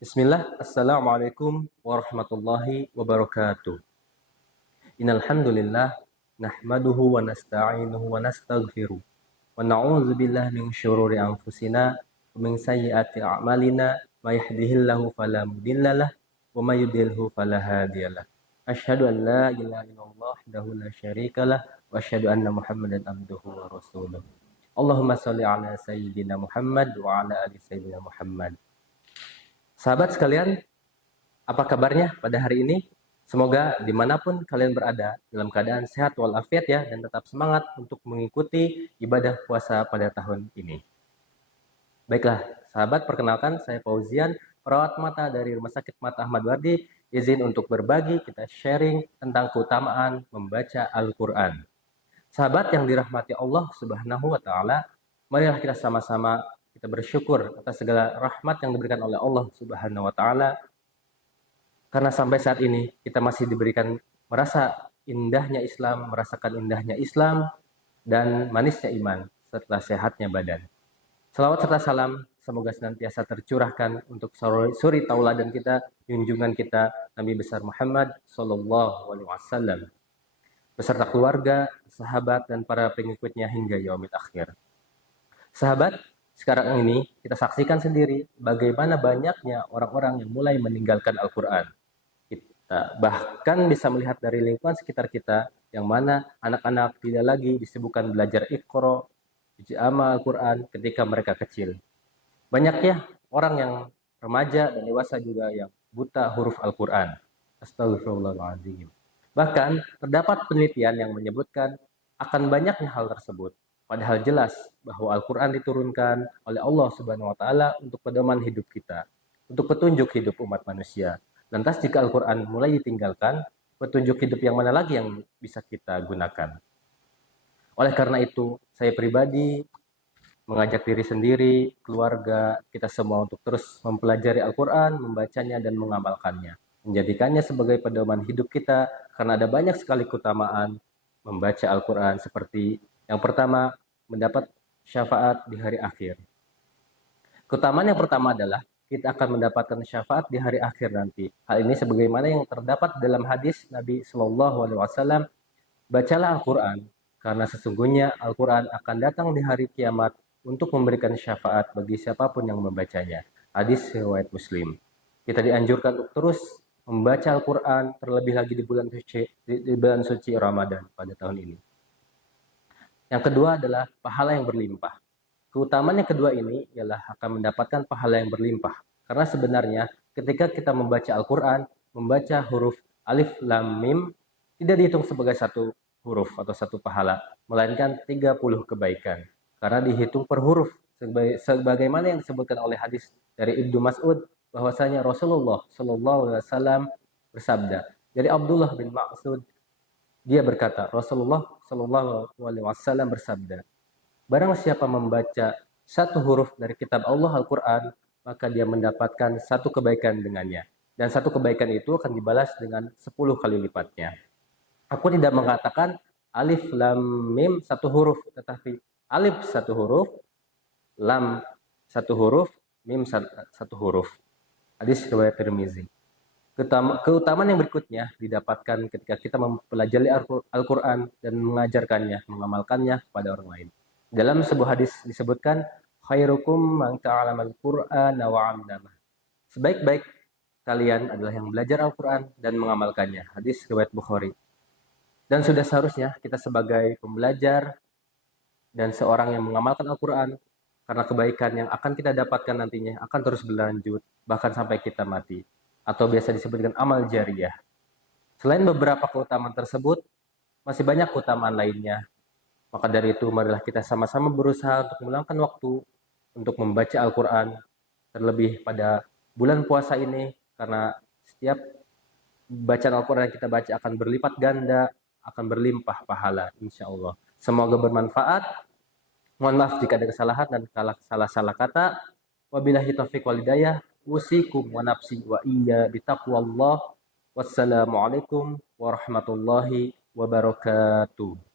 Bismillah, Assalamualaikum warahmatullahi wabarakatuh. Innal hamdalillah nahmaduhu wa nasta'inuhu wa nastaghfiruh wa na'udzu billahi min syururi anfusina wa min sayyiati a'malina may yahdihillahu fala mudhillalah wa may yudhlilhu fala hadiyalah. Asyhadu an la ilaha illallah wahdahu la syarikalah wa asyhadu anna Muhammadan abduhu wa rasuluh. Allahumma shalli ala sayyidina Muhammad wa ala ali sayyidina Muhammad. Sahabat sekalian, apa kabarnya pada hari ini? Semoga dimanapun kalian berada dalam keadaan sehat walafiat ya, dan tetap semangat untuk mengikuti ibadah puasa pada tahun ini. Baiklah, sahabat, perkenalkan saya Fauzian, perawat mata dari Rumah Sakit Mata Ahmad Wardi. Izin untuk berbagi, kita sharing tentang keutamaan membaca Al-Quran. Sahabat yang dirahmati Allah Subhanahu wa Ta'ala, marilah kita sama-sama kita bersyukur atas segala rahmat yang diberikan oleh Allah Subhanahu wa Ta'ala, karena sampai saat ini kita masih diberikan merasa indahnya Islam, merasakan indahnya Islam dan manisnya iman serta sehatnya badan. Salawat serta salam semoga senantiasa tercurahkan untuk suri tauladan kita, junjungan kita Nabi besar Muhammad sallallahu alaihi wasallam beserta keluarga, sahabat dan para pengikutnya hingga yaumil akhir. Sahabat, sekarang ini kita saksikan sendiri bagaimana banyaknya orang-orang yang mulai meninggalkan Al-Quran. Kita bahkan bisa melihat dari lingkungan sekitar kita, yang mana anak-anak tidak lagi disibukkan belajar Iqra, ijama Al-Quran ketika mereka kecil. Banyak ya orang yang remaja dan dewasa juga yang buta huruf Al-Quran. Astagfirullahaladzim. Bahkan terdapat penelitian yang menyebutkan akan banyaknya hal tersebut. Padahal jelas bahwa Al-Quran diturunkan oleh Allah Subhanahu wa Ta'ala untuk pedoman hidup kita, untuk petunjuk hidup umat manusia. Lantas jika Al-Quran mulai ditinggalkan, petunjuk hidup yang mana lagi yang bisa kita gunakan? Oleh karena itu, saya pribadi mengajak diri sendiri, keluarga, kita semua untuk terus mempelajari Al-Quran, membacanya dan mengamalkannya. Menjadikannya sebagai pedoman hidup kita, karena ada banyak sekali keutamaan membaca Al-Quran, seperti yang pertama, mendapat syafaat di hari akhir. Keutamaan yang pertama adalah kita akan mendapatkan syafaat di hari akhir nanti. Hal ini sebagaimana yang terdapat dalam hadis Nabi Shallallahu Alaihi Wasallam, bacalah Al-Quran, karena sesungguhnya Al-Quran akan datang di hari kiamat untuk memberikan syafaat bagi siapapun yang membacanya. Hadis riwayat Muslim. Kita dianjurkan untuk terus membaca Al-Quran, terlebih lagi di bulan suci Ramadan pada tahun ini. Yang kedua adalah pahala yang berlimpah. Keutamaan yang kedua ini ialah akan mendapatkan pahala yang berlimpah. Karena sebenarnya ketika kita membaca Al-Quran, membaca huruf alif, lam, mim, tidak dihitung sebagai satu huruf atau satu pahala, melainkan 30 kebaikan. Karena dihitung per huruf, sebagaimana yang disebutkan oleh hadis dari Ibnu Mas'ud, bahwasanya Rasulullah Shallallahu Alaihi Wasallam bersabda, dari Abdullah bin Mas'ud, dia berkata, Rasulullah Shallallahu Alaihi Wasallam bersabda, barang siapa membaca satu huruf dari kitab Allah Al-Quran, maka dia mendapatkan satu kebaikan dengannya. Dan satu kebaikan itu akan dibalas dengan 10 kali lipatnya. Aku tidak mengatakan alif, lam, mim satu huruf, tetapi alif satu huruf, lam satu huruf, mim satu huruf. Hadis riwayat Tirmizi. Keutamaan yang berikutnya didapatkan ketika kita mempelajari Al-Quran dan mengajarkannya, mengamalkannya kepada orang lain. Dalam sebuah hadis disebutkan, khairukum man ta'allamal Qur'ana wa 'allamah. Sebaik-baik kalian adalah yang belajar Al-Quran dan mengamalkannya. Hadis riwayat Bukhari. Dan sudah seharusnya kita sebagai pembelajar dan seorang yang mengamalkan Al-Quran, karena kebaikan yang akan kita dapatkan nantinya akan terus berlanjut bahkan sampai kita mati, atau biasa disebutkan amal jariyah. Selain beberapa keutamaan tersebut, masih banyak keutamaan lainnya. Maka dari itu, marilah kita sama-sama berusaha untuk meluangkan waktu untuk membaca Al-Quran, terlebih pada bulan puasa ini, karena setiap bacaan Al-Quran yang kita baca akan berlipat ganda, akan berlimpah pahala, insya Allah. Semoga bermanfaat. Mohon maaf jika ada kesalahan dan salah-salah kata. Wabillahi taufiq wal hidayah. Usikum wa nafsi wa iyya bitaqwallah. Wassalamualaikum warahmatullahi wabarakatuh.